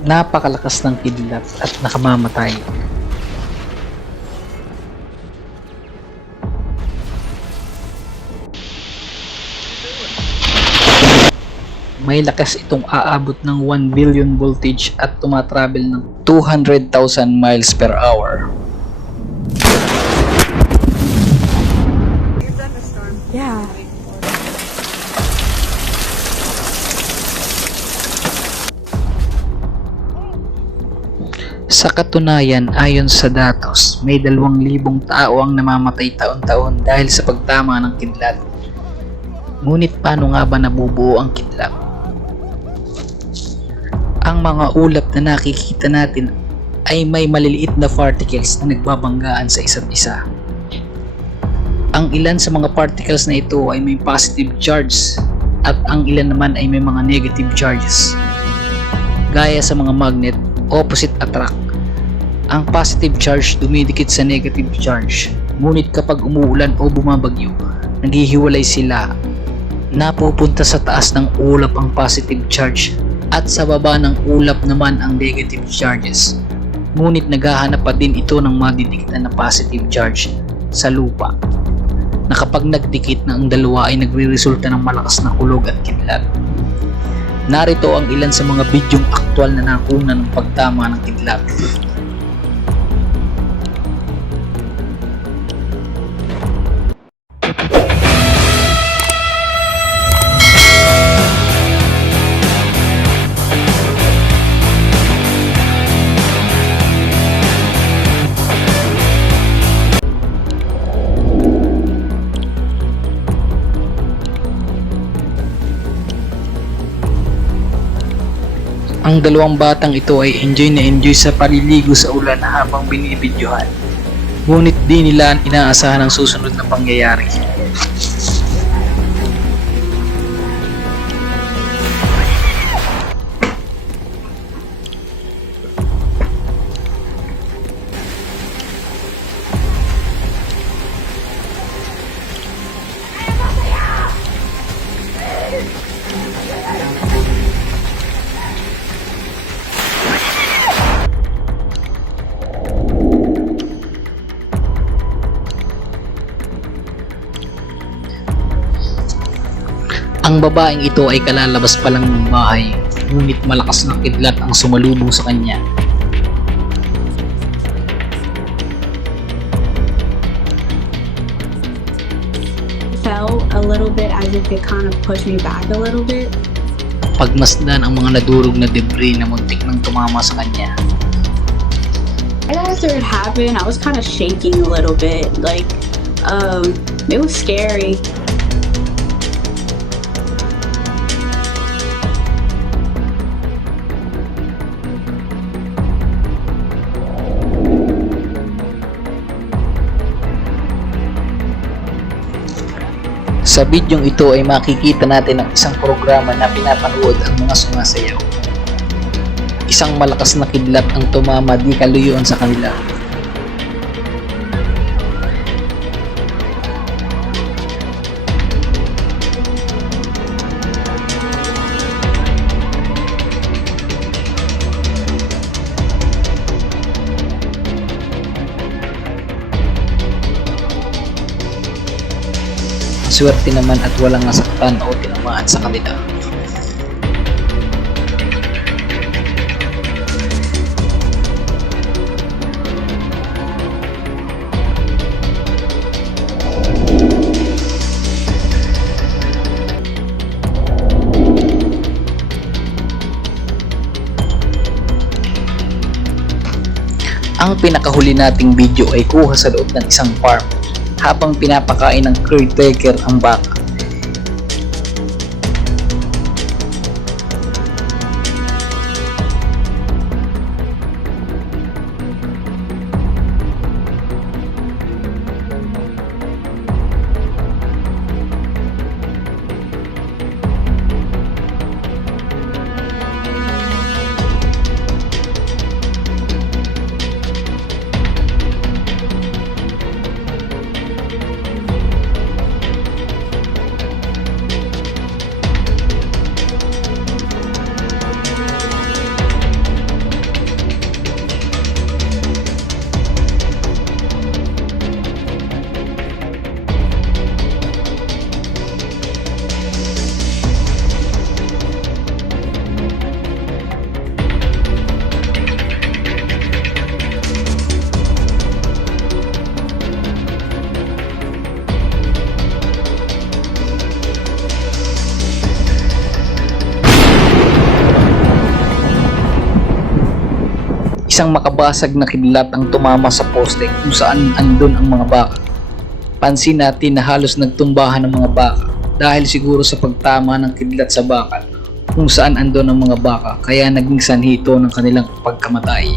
Napakalakas ng kidlat at nakamamatay. May lakas itong aabot ng 1 billion voltage at tumatravel ng 200,000 miles per hour. Yeah. Sa katunayan, ayon sa datos, may 2,000 tao ang namamatay taon-taon dahil sa pagtama ng kidlat. Ngunit paano nga ba nabubuo ang kidlat? Ang mga ulap na nakikita natin ay may maliliit na particles na nagbabanggaan sa isa't isa. Ang ilan sa mga particles na ito ay may positive charge at ang ilan naman ay may mga negative charges. Gaya sa mga magnet, opposite attract. Ang positive charge dumidikit sa negative charge. Ngunit kapag umuulan o bumabagyo, naghihiwalay sila. Napupunta sa taas ng ulap ang positive charge at sa baba ng ulap naman ang negative charges. Ngunit naghahanap pa din ito ng madidikitan na positive charge sa lupa, na kapag nagdikit na ang dalawa ay nagre-resulta ng malakas na kulog at kidlat. Narito ang ilan sa mga bidyong aktwal na nakuna ng pagtama ng kidlat. Ang dalawang batang ito ay enjoy na enjoy sa paliligo sa ulan habang binibidyohan. Ngunit di nila inaasahan ang susunod na pangyayari. Ang babaeng ito ay kalalabas pa lang ng bahay, ngunit malakas na kidlat ang sumalubong sa kanya. Felt a little bit as if it kind of pushed me back a little bit. Pagmasdan ang mga nadurog na debris na muntik nang tumama sa kanya. Right after it happened, I was kind of shaking a little bit. It was scary. Sa bidyong ito ay makikita natin ang isang programa na pinapanood ang mga sumasayaw. Isang malakas na kidlat ang tumama di kaluyuan sa kanila. Swerte naman at walang nasaktan o tinamaan sa kanila. Ang pinakahuli nating video ay kuha sa loob ng isang farm habang pinapakain ng caretaker ang baka. Isang makabasag na kidlat ang tumama sa poste kung saan andun ang mga baka. Pansin natin na halos nagtumbahan ang mga baka dahil siguro sa pagtama ng kidlat sa bakal kung saan andun ang mga baka kaya naging sanhi ito ng kanilang pagkamatay.